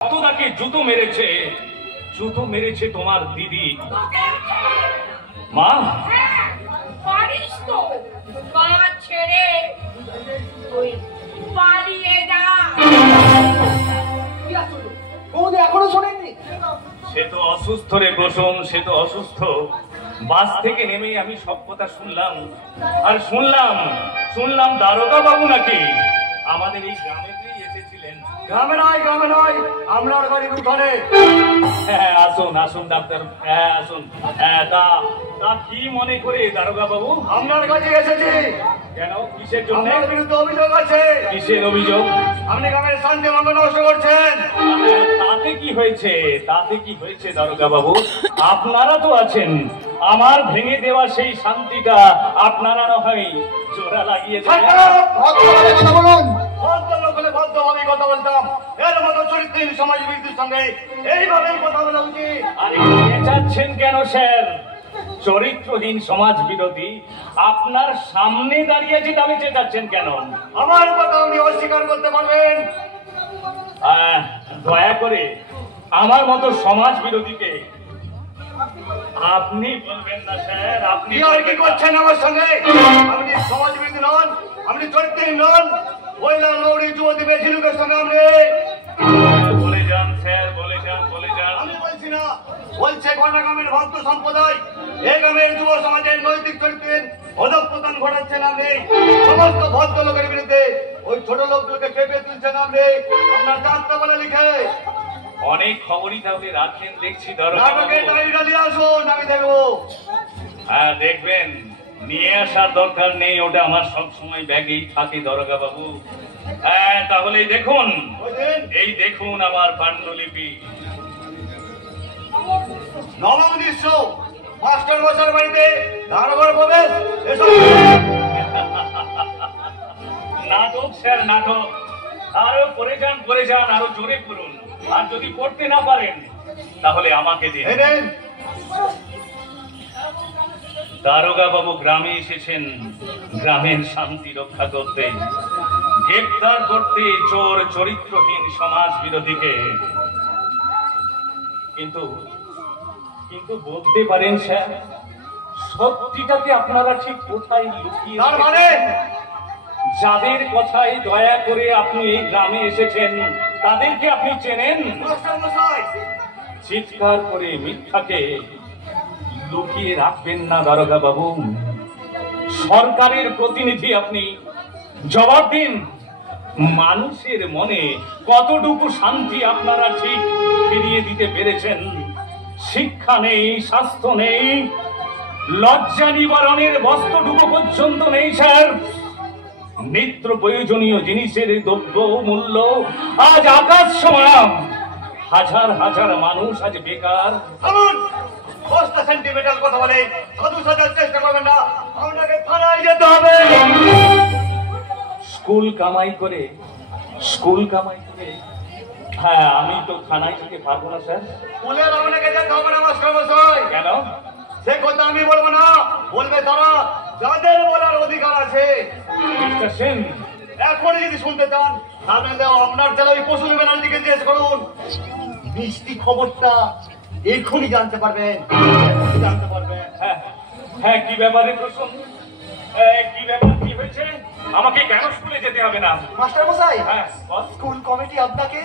তোদাকে জুতো মেরেছে, জুতো মেরেছে তোমার দিদি। মা পারিস তো কাজ ছেড়ে তুই পালিয়ে যা। এখনো শোনেননি? সে তো অসুস্থ রে কুসুম, সে তো অসুস্থ। বাস থেকে নেমে আমি সব কথা শুনলাম, আর শুনলাম দারোগা বাবু নাকি আমাদের এই গ্রামেতেই এসেছিলেন। গ্রামে নয় আপনার বাড়ির উঠানে। হ্যাঁ আসুন ডাক্তার, হ্যাঁ আসুন। তা কি মনে করে দারোগা বাবু? আপনার কাছে এসেছি। কেন, কিসের জন্য? আপনার বিরুদ্ধে অভিযোগ আছে। কিসের অভিযোগ? আপনি গ্রামের শান্তি ভঙ্গ নষ্ট করছেন। তাতে কি হয়েছে দারোগা বাবু? আপনারা তো আছেন, আমার ভেঙে দেওয়া সেই শান্তিটা আপনারা না হয় জোড়া লাগিয়ে দেন। কথা বলুন। ভদ্রলোক হলে ভদ্রভাবে কথা বলতাম, এর মতো চরিত্রহীন সমাজ বিরোধীর সঙ্গে এইভাবেই কথা বলা উচিত। আরে চেঁচাচ্ছেন কেন স্যার? চরিত্রহীন সমাজ বিরোধী আপনার সামনে দাঁড়িয়ে আছে, তাহলে চেঁচাচ্ছেন কেন? আমার কথা আপনি অস্বীকার করতে পারবেন? দয়া করে আমার মতো সমাজ বিরোধীকে আপনি বলবেন না স্যার। আপনি আর কি করছেন আমার সঙ্গে? আপনি সমাজ বিরোধী নন, আপনি চরিত্রহীন নন। বললাম গৌরী যুবতী বেশি লোকের সঙ্গে আপনি বলে যান স্যার, বলে যান। আমি বলছি না, বলছে গোটা গ্রামের ভক্ত সম্প্রদায় এই গ্রামের যুব সমাজের নৈতিক চরিত্রের অধঃপতন ঘটাচ্ছেন আপনি। সমস্ত ভদ্র লোকের বিরুদ্ধে ওই ছোট লোকগুলোকে চেপে তুলছেন আপনি আপনার যাত্রা বলে লিখে। অনেক খবরই তাহলে রাখেন দেখছি। আসুন, আমি দেখবো। হ্যাঁ দেখবেন, নিয়ে আসার দরকার নেই, ওটা আমার সব সময় ব্যাগেই থাকে দারোগা বাবু। হ্যাঁ তাহলে দেখুন আমার পাণ্ডুলিপি। নবম দৃশ্য, মাস্টার মশার বাড়িতে ধারঘর প্রবেশ। নাটক স্যার, নাটক। আরো করে যান, আরো জোরে করুন। আর যদি করতে না পারেন তাহলে আমাকে দিন। দারোগা বাবু গ্রামে এসেছেন গ্রামের শান্তি রক্ষা করতে, গ্রেপ্তার করতে চোর চরিত্রহীন সমাজ বিরোধীকে। কিন্তু বলতে পারেন স্যার, সত্যিটাকে আপনারা ঠিক কোথায় লুকিয়ে? যাদের কথায় দয়া করে আপনি এই গ্রামে এসেছেন তাদেরকে আপনি চেনেন? চিৎকার করে মিথ্যাকে লুকিয়ে রাখবেন না দারোগা বাবু। সরকারের প্রতিনিধি আপনি, জবাব দিন। মানুষের মনে কতটুকু শান্তি আপনারা ঠিক ফিরিয়ে দিতে পেরেছেন? শিক্ষা নেই, স্বাস্থ্য নেই, লজ্জা নিবারণের বস্ত্রটুকু পর্যন্ত নেই স্যার। নিত্য প্রয়োজনীয় জিনিসের দ্রব্য মূল্য আজ আকাশ সমান। হাজার মানুষ আজ বেকার। সেন্টিমেন্টাল কথা বলে সাধু সাজার চেষ্টা করবেন না, আপনাকে থানায় যেতে হবে। স্কুল কামাই করে হ্যাঁ, আমি তো থানায় যেতে পারবো না স্যার। স্কুলের আপনাকে যেতে হবে না মাস্টার মশাই। কেন? সে কথা আমি বলবো না, বলবে তারা যাদের বলার অধিকার আছে। মিস্টার সেন, এখনই যদি শুনতে চান তাহলে আপনার জেলা ওই পশু ব্যানার্জিকে জিজ্ঞেস করুন। মিষ্টি খবরটা এখনই জানতে পারবেন। হ্যাঁ কি ব্যাপারে প্রশ্ন? কি ব্যাপার, কি হয়েছে? আমাকে কেন স্কুলে যেতে হবে না? মাস্টার মশাই, হ্যাঁ স্কুল কমিটি আপনাকে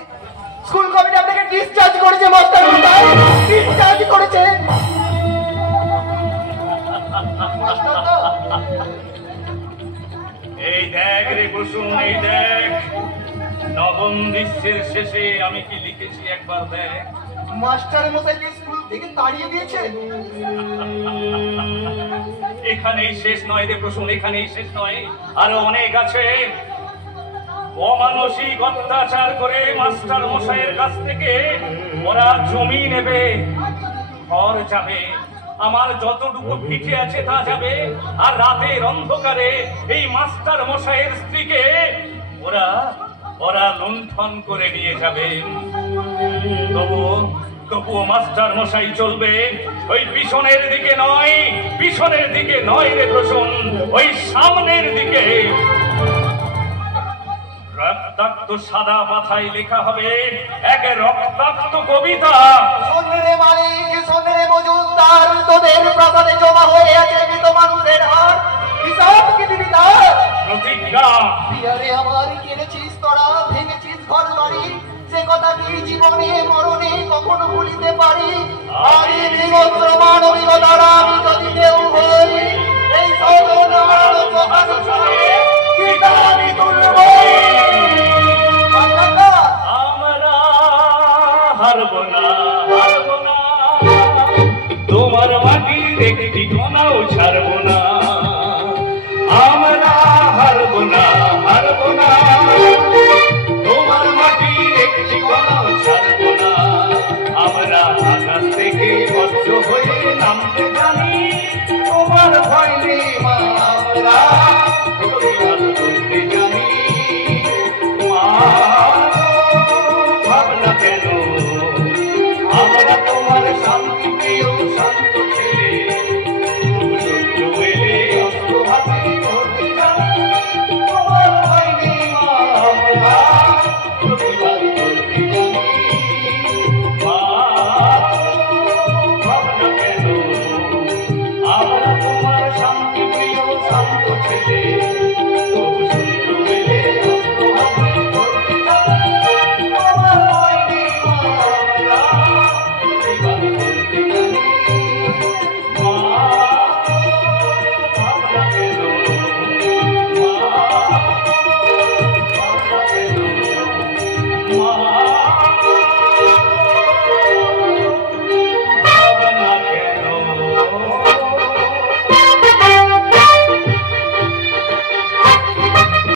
ডিসচার্জ করেছে। মাস্টার মশাই ডিসচার্জ করেছে। এই দেখ রে কুসুম, এই দেখ, নবম দৃশ্যের শেষে আমি কি লিখেছি একবার দেখ। মাস্টার মশাইকে স্কুল থেকে তাড়িয়ে দিয়েছে। এখানেই শেষ নয় রে কুসুম, এখানেই শেষ নয়, আরো অনেক আছে। অমানসিক অত্যাচার করে মাস্টার মশাইয়ের কাছ থেকে ওরা জমি নেবে, ঘর যাবে, আমার যতটুকু ভিটে আছে তা যাবে। আর রাতের অন্ধকারে এই মাস্টার মশাইয়ের স্ত্রীকে ওরা লুণ্ঠন করে নিয়ে যাবে। তবুও মাস্টার মশাই চলবে ওই পিছনের দিকে নয় রে প্রসন্ন, ওই সামনের দিকে। রক্তাক্ত সাদা পাতায় লেখা হবে এক রক্তাক্ত কবিতা। শোনরে মালিক, শোনরে মজুমদার, তোদের প্রাসাদে জমা হয়ে আছে মৃত মানুষের হার, হিসাব কি দিবি তার? প্রতিজ্ঞা। বিয়ারে আমার কিনেছিস তোরা, ভেঙেছিস ঘর বাড়ি, সে কথা কি জীবনে মরণে কখনো ভুলিতে পারি? আমি বিগত মানবিকতার আমি যদি কেউ হই, এই সদনার কথা শুনে চিতা আমি তুলব। আমরা হারব না, হারব না, তোমার মাটির একটি কোনাও ছাড়ব না। আমরা হারব না, হারব না, তোমার মাটির একটি কোনাও ছাড়ব না। আমরা আকাশ থেকে বজ্র হয়ে নামতে